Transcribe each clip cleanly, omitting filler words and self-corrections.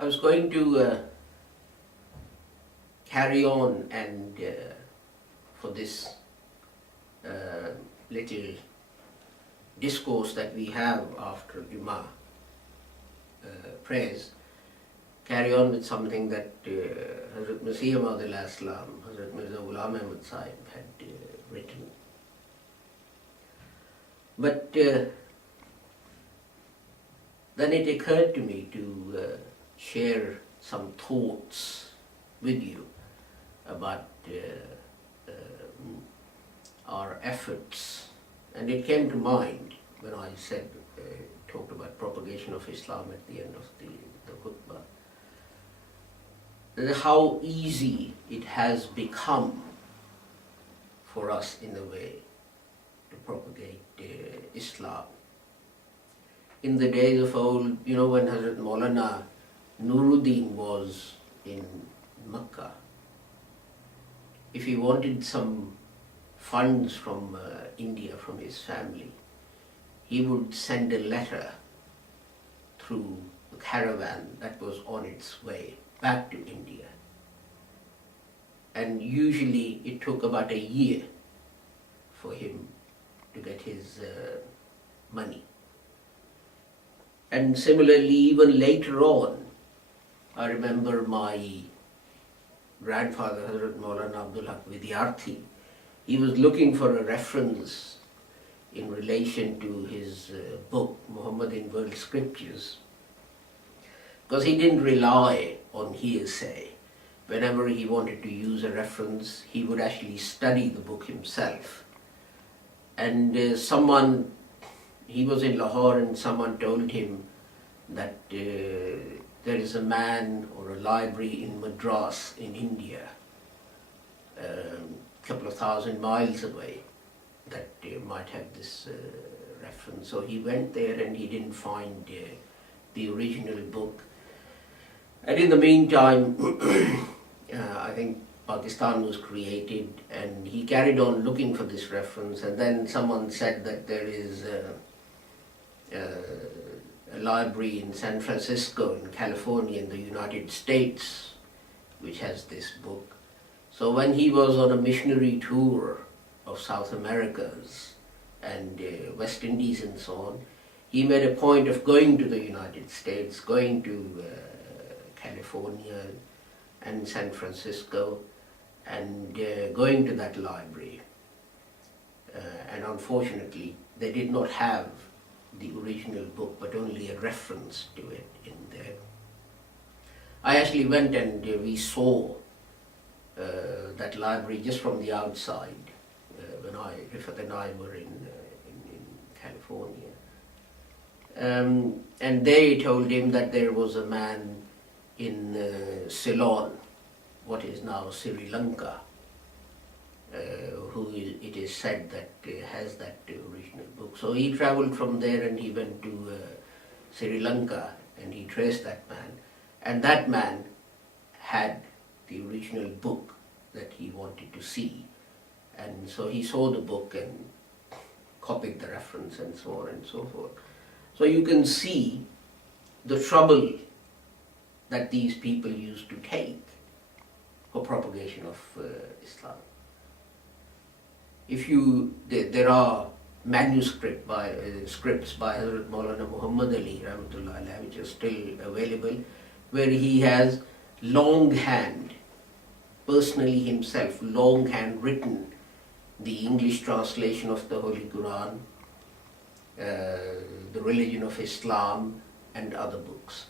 I was going to carry on and for this little discourse that we have after Jummah prayers, carry on with something that Hazrat Masih Maud al-Islam, Hazrat Mirza Ghulam Ahmad Sahib had written. But then it occurred to me to share some thoughts with you about our efforts. And it came to mind when I talked about propagation of Islam at the end of the khutbah, how easy it has become for us in a way to propagate Islam. In the days of old, when Hazrat Maulana Nuruddin was in Makkah, if he wanted some funds from India, from his family, he would send a letter through the caravan that was on its way back to India. And usually it took about a year for him to get his money. And similarly, even later on, I remember my grandfather, Hazrat Maulana Abdul Haq Vidyarthi, he was looking for a reference in relation to his book, Muhammadan World Scriptures, because he didn't rely on hearsay. Whenever he wanted to use a reference, he would actually study the book himself. And he was in Lahore and someone told him that there is a man or a library in Madras in India, a couple of 1,000 miles away, that might have this reference. So he went there and he didn't find the original book. And in the meantime, I think Pakistan was created and he carried on looking for this reference, and then someone said that there is a library in San Francisco in California in the United States which has this book. So when he was on a missionary tour of South Americas and West Indies and so on, he made a point of going to the United States, going to California and San Francisco and going to that library. And unfortunately, they did not have the original book, but only a reference to it in there. I actually went and we saw that library just from the outside when Rifat and I were in California. And they told him that there was a man in Ceylon, what is now Sri Lanka, who it is said that has that original book. So he travelled from there and he went to Sri Lanka and he traced that man. And that man had the original book that he wanted to see. And so he saw the book and copied the reference and so on and so forth. So you can see the trouble that these people used to take for propagation of Islam. There are manuscripts by Hazrat Maulana Muhammad Ali Rahmatullah Alayhi, which are still available, where he has longhand, personally himself, longhand written the English translation of the Holy Quran, the religion of Islam, and other books.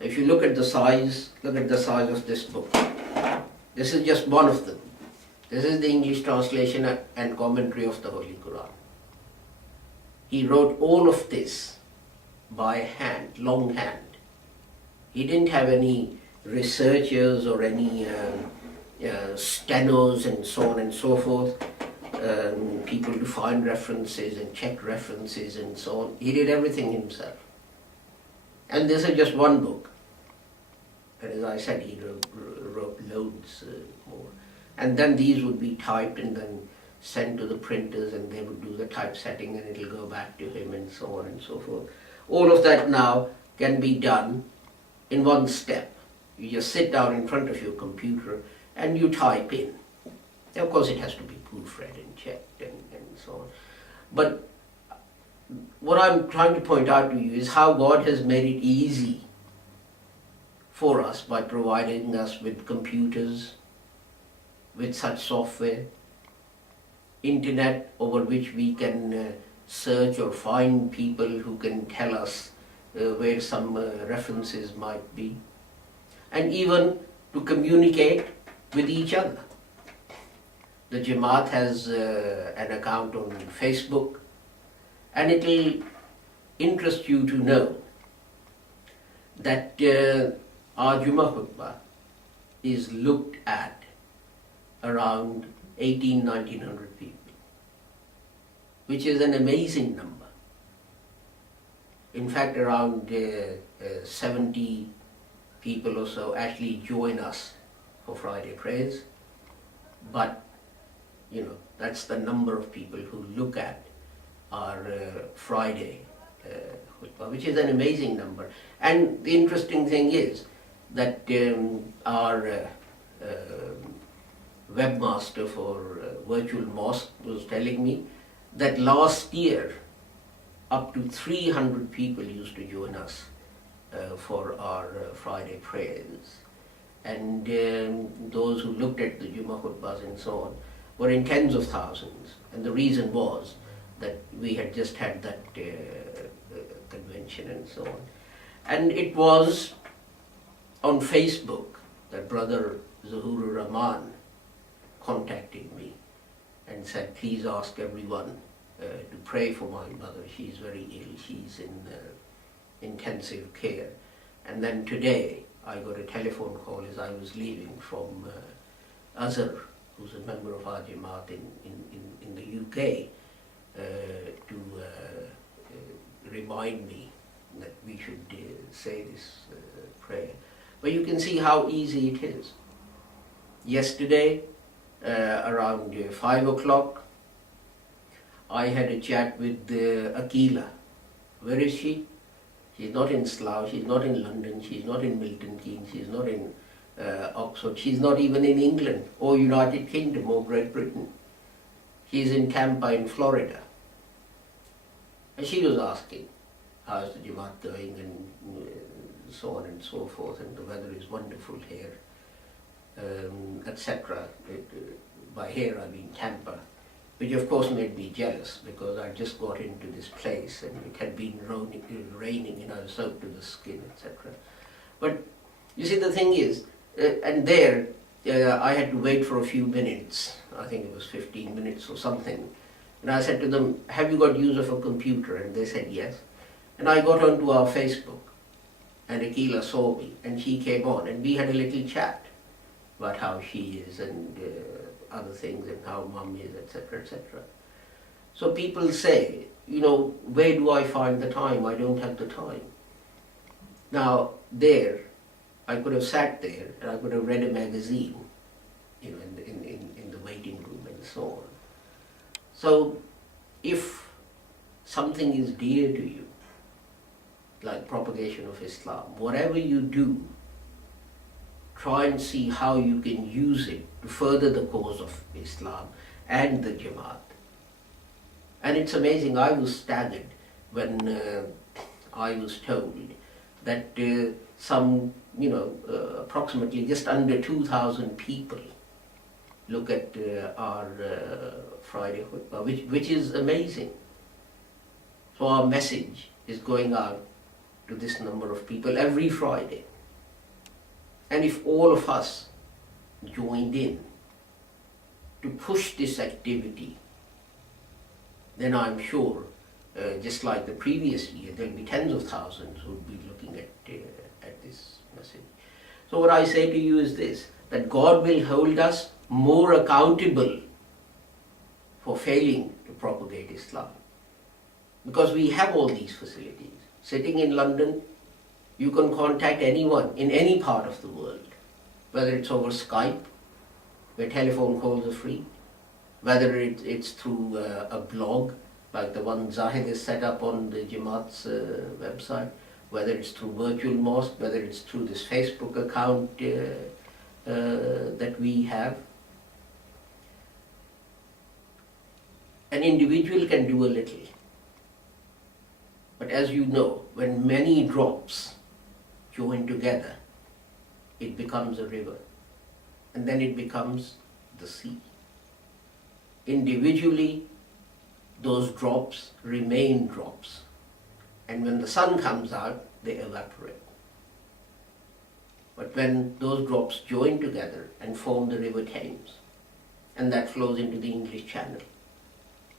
If you look at the size of this book. This is just one of them. This is the English translation and commentary of the Holy Quran. He wrote all of this by hand, longhand. He didn't have any researchers or any stenos and so on and so forth, people to find references and check references and so on. He did everything himself. And this is just one book. And as I said, he wrote loads more. And then these would be typed and then sent to the printers and they would do the typesetting and it'll go back to him and so on and so forth. All of that now can be done in one step. You just sit down in front of your computer and you type in. Now, of course, it has to be proofread and checked and so on. But what I'm trying to point out to you is how God has made it easy for us by providing us with computers, with such software, internet over which we can search or find people who can tell us where some references might be, and even to communicate with each other. The Jamaat has an account on Facebook, and it will interest you to know that our Jummah khutbah is looked at around 1900 people, which is an amazing number. In fact, around 70 people or so actually join us for Friday prayers, but that's the number of people who look at our Friday khutbah, which is an amazing number. And the interesting thing is that our webmaster for Virtual Mosque was telling me that last year up to 300 people used to join us for our Friday prayers. And those who looked at the Jummah khutbahs and so on were in tens of thousands. And the reason was that we had just had that convention and so on. And it was on Facebook that Brother Zuhur Rahman contacted me and said, please ask everyone to pray for my mother. She's very ill. She's in intensive care. And then today I got a telephone call as I was leaving from Azhar, who's a member of our Jamaat in the UK, to remind me that we should say this prayer. But you can see how easy it is. Yesterday, around 5 o'clock, I had a chat with Akila. Where is she? She's not in Slough, she's not in London, she's not in Milton Keynes, she's not in Oxford, she's not even in England or United Kingdom or Great Britain. She's in Tampa in Florida. And she was asking, how's the Jamaat going and so on and so forth, and the weather is wonderful here, etc. By here I mean Tampa, which of course made me jealous because I just got into this place and it had been raining and I was soaked to the skin, etc. But you see, the thing is, and there I had to wait for a few minutes. I think it was 15 minutes or something. And I said to them, have you got use of a computer? And they said yes. And I got onto our Facebook and Akila saw me and she came on and we had a little chat about how she is and other things and how mum is, etc., etc. So people say, where do I find the time? I don't have the time. Now, there, I could have sat there and I could have read a magazine, in the waiting room and so on. So, if something is dear to you, like propagation of Islam, whatever you do, try and see how you can use it to further the cause of Islam and the Jamaat. And it's amazing, I was staggered when I was told that some, approximately just under 2,000 people look at our Friday khutbah, which is amazing. So our message is going out to this number of people every Friday. And if all of us joined in to push this activity, then I'm sure, just like the previous year, there'll be tens of thousands who will be looking at this message. So what I say to you is this, that God will hold us more accountable for failing to propagate Islam. Because we have all these facilities. Sitting in London, you can contact anyone in any part of the world, whether it's over Skype, where telephone calls are free, whether it's through a blog, like the one Zahid has set up on the Jamaat's website, whether it's through virtual mosque, whether it's through this Facebook account that we have. An individual can do a little. But as you know, when many drops join together, it becomes a river. And then it becomes the sea. Individually, those drops remain drops. And when the sun comes out, they evaporate. But when those drops join together and form the River Thames, and that flows into the English Channel,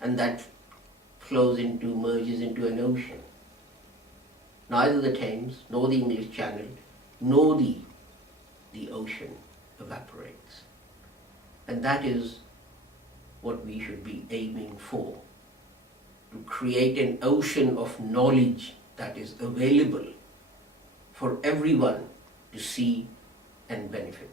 and that merges into an ocean, neither the Thames, nor the English Channel, nor the ocean evaporates. And that is what we should be aiming for, to create an ocean of knowledge that is available for everyone to see and benefit